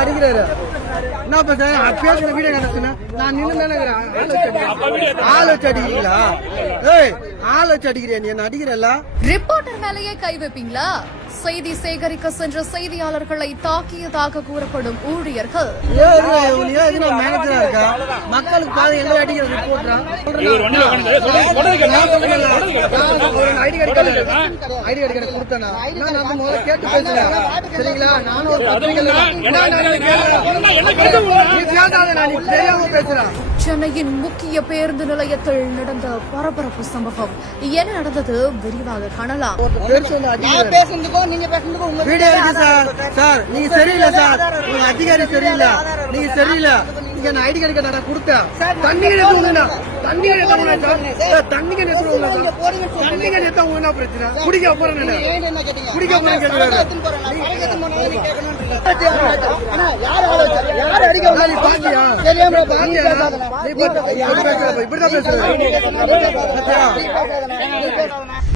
அடிக்கிறாரு என்ன பேசுற வீடியோ நடத்துனா நான் நின்று ஆள் வச்சு அடிக்கிறீங்களா? ஆள் வச்சு அடிக்கிறியா? நீ என்ன அடிக்கிறல்ல? ரிப்போர்ட்டர் மேலேயே கை வைப்பீங்களா? செய்தி சேகரிக்க சென்ற செய்தியாளர்களை தாக்கியதாக கூறப்படும் ஊழியர்கள் மேனேஜரா இருக்கா? மக்களுக்கு பாதி எங்களை அடிக்கிற ரிப்போர்ட்டரா? ID card கொடுத்தேனா? நான் முதல்ல கேட்டு பேசுறேன் சரிங்களா? நானும் பேசுறேன். சென்னையின் முக்கிய பேருந்து நிலையத்தில் நடந்த பரபரப்பு சம்பவம் என்ன நடந்தது விரிவாக காணலாம். சார் நீங்க சரியில்லை சார், உங்க அதிகாரி சரியில்லை, நீங்க சரியில்லை. நீங்க ஐடி கார்டு நான் கொடுத்தேன். தண்ணி பிரச்சனை குடிக்க போறேன் இப்படிதான் பேசுறேன்.